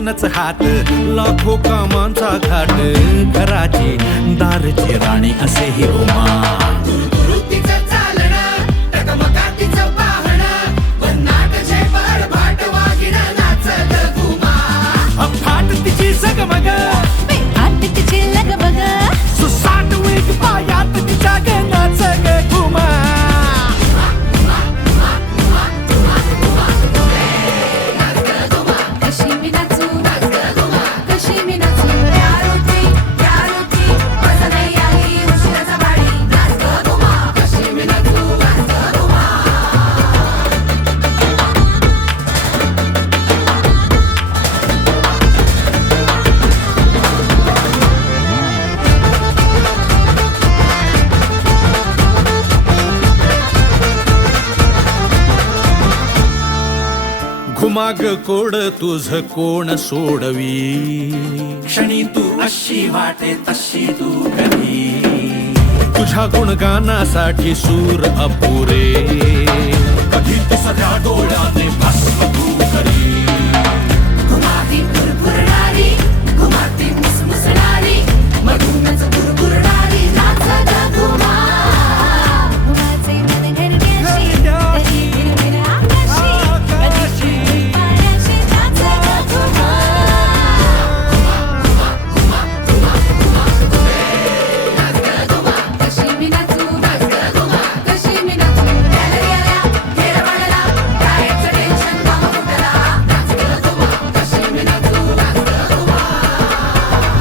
दोनच हात लाखो कामांचा घाट घराची दारची राणी असे ही उमा फाट तिची जगमग आत तिची लगबग सुसाट वेग पायात तिच्या गेनाच ग घुमा कशी मी नाचू कशी मी नाचू यारोती माझा नाही आली उशिराचा बाडी नाच ग घुमा कशी मी नाचू नाच ग घुमा घुमाग कोड तुझ कोण सोडवी क्षणी तू अशी वाटे तशी तू कधी तुझ्या गुणगानासाठी सूर अपुरे कधी तिसऱ्या डोळ्याने भस्म तू करी घुमाती फुरफुरणारी घुमाती मुसमुसणारी मधूनच फुरफुरणारी नाच ग घुमा घुमाचे मन घरग्याशी तरी विरविर आकाशी पायाशी नाच ग घुमा कशी मी नाचू कशी मी नाचू गॅलरी आल्या घेर वाढला गायचं टेन्शन काम फुटला नाच ग घुमा कशी मी नाचू घुमा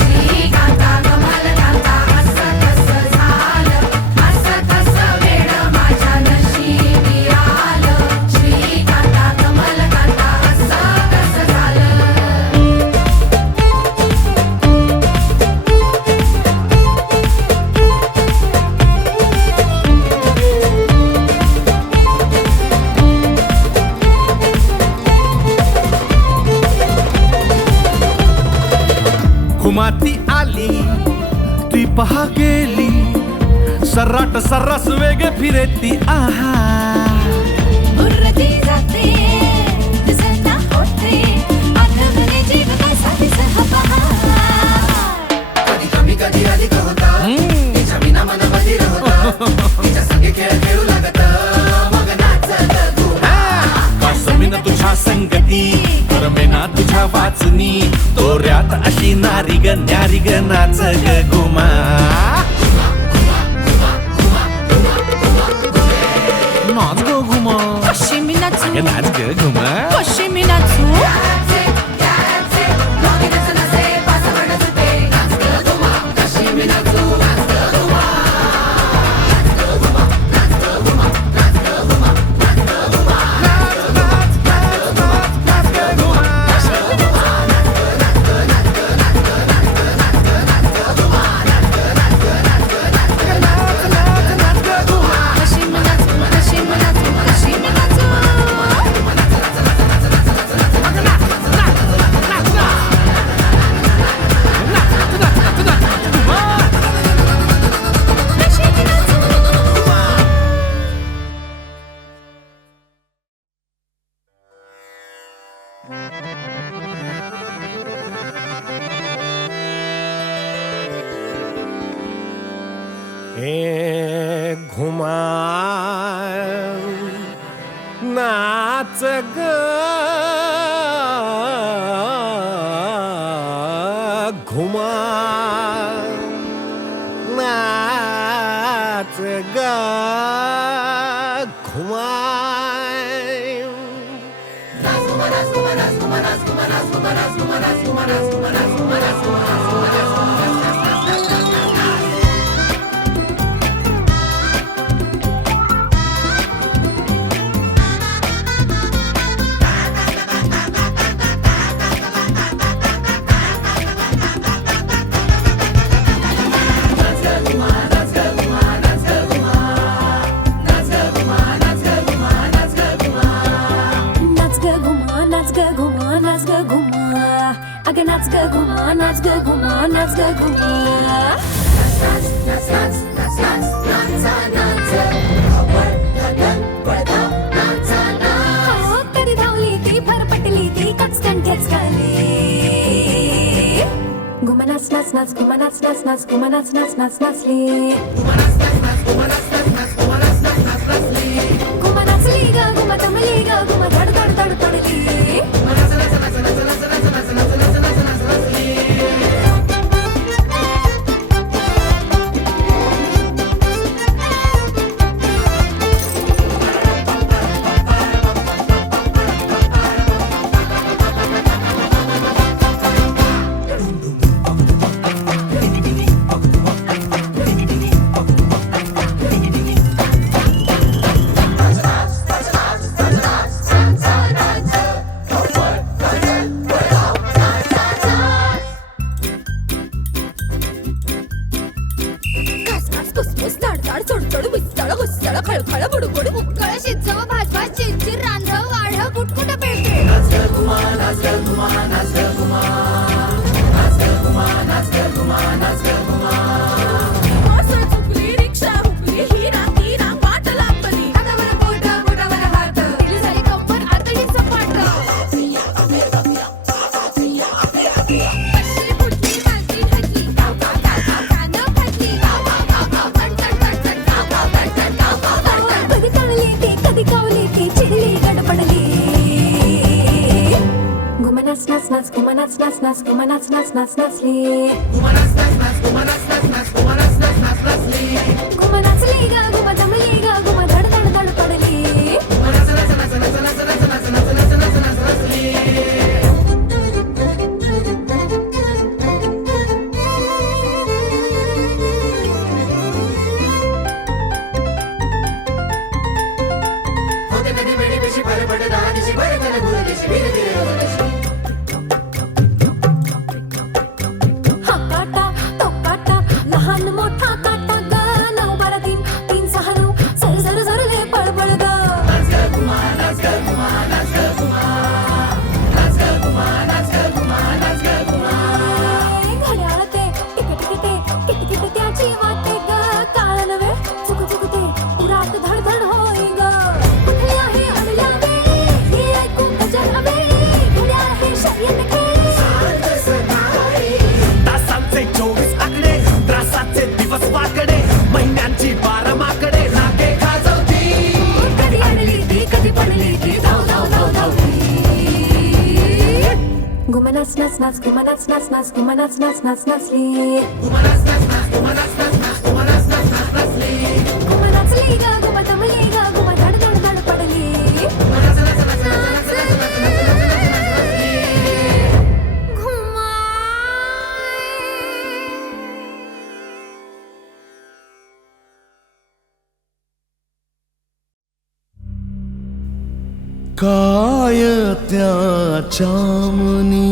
श्रीकांता कमाल कांता असं कसं झालं असं कसं वेड माझ्या नशिबी आलं श्रीकांता कमाल कांता असं कसं झालं घुमाती आली ती पहा गेली सर्राट सर्रास वेग फिरेती आहा उरती जाते दिसना होते आठवणे जीव कसा दिसत पहा कधी कमी कधी अधिक होता तिच्या विना मन बधीर होता तिच्या संगे खेळ खेळू लागत मग नाचत घुमा कासमीन तुझ्या संगती करमेना तुझ्या वाचनी तोऱ्यात अशी नारी ग न्यारी ग नाच ग घुमा नाच ग घुमा कशी मी नाचू अगं नाच ग घुमा कशी मी नाचू कशी मी नाचू कशी मी नाचू कशी मी नाचू कशी मी नाचू हे घुमा नाच ग घुमा नाच ग घुमा नाच ग घुमा नाच ग घुमा नाच ग घुमा कधी धावली ती फरफटली ती कचकन ठेचकाली नाच घुमा नाच नाच नाच घुमा नाच नाच नाच नाचली घुमा नाचली ग घुमा दमली ग घुमा धड धड धड पडली खळखळ बुडबुड उकळ शिजव भाजवा चिरचिर रांधव वाढव कुटकुट पेटते कोसळ चुकली रिक्षा हुकली ही रांगी रांग वाट लांबली हातावर बोट बोटावर हात गेली झाली कंबर आतडी सपाट अशी फुटली माती ढकली गाव गाव गाव गाव कानं फाटली गाव गाव गाव गाव तट तट तट तट गाव गाव तट तट गाव गाव तट तट कधी कळली ती कधी कावली ती चिडली गडबडली घुमा नाच नाच नाच घुमा नाच नाच नाच घुमा नाच नाच नाच नाचली घुमा नाचली ग घुमा दमली ग घुमा धड धड धड पडली होते कधी वेळी बेशी भर पड दहा दिशी भर कन भूल दिशी वीर वीर रोदशी हा काटा तो काटा लहान मोठा काटा ग 9 12 3 3 6 9 सर सर सर ले पळपळ ग घड्याळ ते टिक टिक ते किट किट त्याची वाटे ग काळ नवे चुक चुक ते उरात धड धड होई ग कुठे आहे अडल्या वेळी हे ऐकू गजर वेळी घड्याळ हे शर्यत खेळी तासांचे 24 आकडे त्रासाचे दिवस वाकडे महिन्यांची 12 माकडे नाके खाजवती कधी अडली ती कधी पडली ती धाव धाव धाव धावती घुमा नाच नाच नाच घुमा नाच नाच नाच घुमा नाच नाच नाच नाचली घुमा नाचली ग घुमा दमली ग घुमा धड धड धड पडली घुमा काय त्याच्या मनी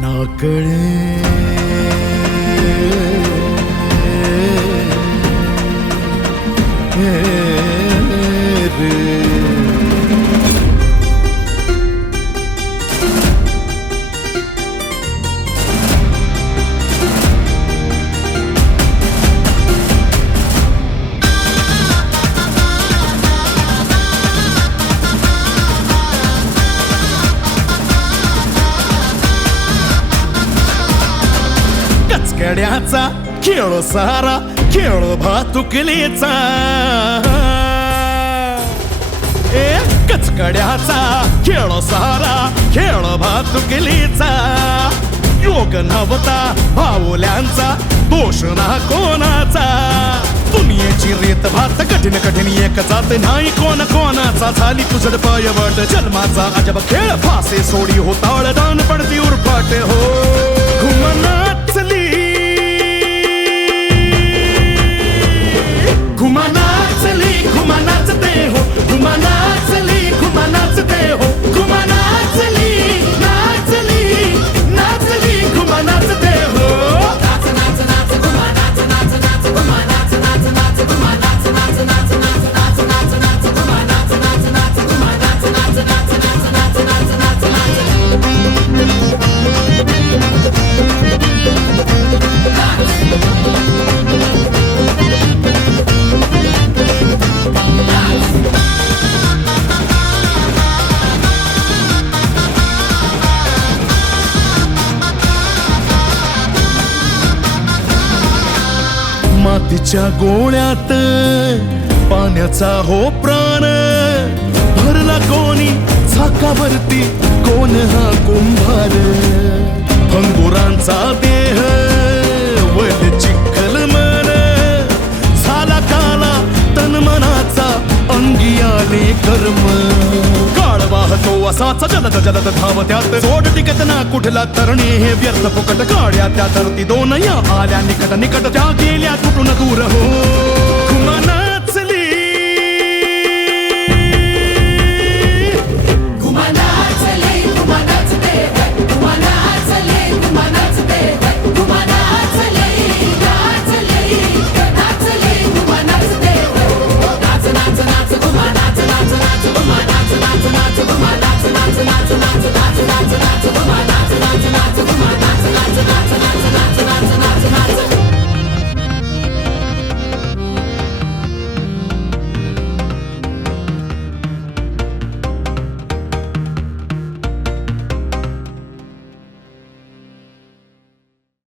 नाकळे कचकड्याचा खेळ सारा खेळ भातुकलीचा कचकड्याचा खेळ सारा खेळ भातुकलीचा योग नव्हता भावल्यांचा दोष ना कोणाचा दुनियेची रेत भात कठीण कठीण एक जात नाही कोण कोणाचा झाली तुझड पायवट जन्माचा अजब खेळ फासे सोडी होताळ दान पडती उरफाट हो घुमा नाचली घुमा नाचली घुमा नाचते हो घुमा नाचली घुमा नाचते हो घुमा नाचली नाचली नाचली घुमा नाचते हो नाच नाच नाच घुमा नाच नाच नाच घुमा नाच नाच नाच घुमा नाच नाच नाच नाच नाच नाच नाच घुमा नाच नाच नाच घुमा नाच नाच नाच नाच नाच नाच नाच नाच मातीच्या गोळ्यात पाण्याचा हो प्राण भरला कोणी चाकावरती कोण हा कुंभार अंगुरांचा देह वल चिखल मन झाला काला तन मनाचा अंगी आले कर्म काळ वाहतो असाच जलद जलद धावत्यात सोड टिकत ना कुठला तरणे हे व्यर्थ फुकट काढ्या त्या धरती दोन या आल्या निकट निकट त्या गेल्या तुटून दूर हो